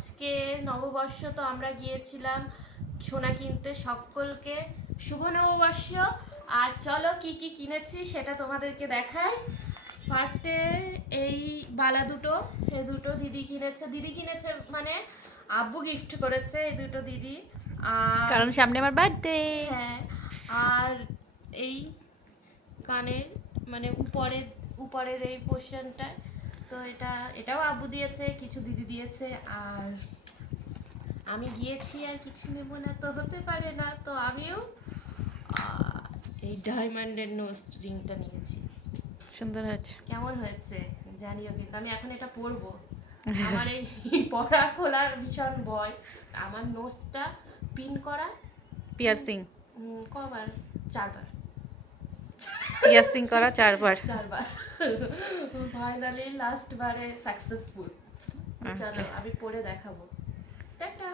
আজকে নববর্ষ, তো আমরা গিয়েছিলাম সোনা কিনতে। সকলকে শুভ নববর্ষ। আর চলো কি কি কিনেছি সেটা তোমাদেরকে দেখাই। ফার্স্টে এই বালা দুটো, এই দুটো দিদি কিনেছে মানে আব্বু গিফট করেছে এই দুটো দিদি। আর কারণ সামনে আমার বার্থডে। হ্যাঁ, আর এই কানের মানে উপরের এই পোর্শনটা, তো এটাও আব্বু দিয়েছে, কিছু দিদি দিয়েছে। আর আমি গিয়েছি আর কিছু নেবো না তো হতে পারে না, তো আমিও এই ডায়মন্ডের নোজ রিংটা নিয়েছি। সুন্দর হয়েছে। কেমন হয়েছে জানিও, কিন্তু আমি এখন এটা পরবো। আমার এই পরা খোলার ভীষণ ভয়। আমার নোজটা পিন করা পিয়ারসিং। কবার? 4বার। পিয়ারসিং করা 4বার। ফাইনালি লাস্ট বারে সাকসেসফুল। চলো আমি পরে দেখাবো। টাটা।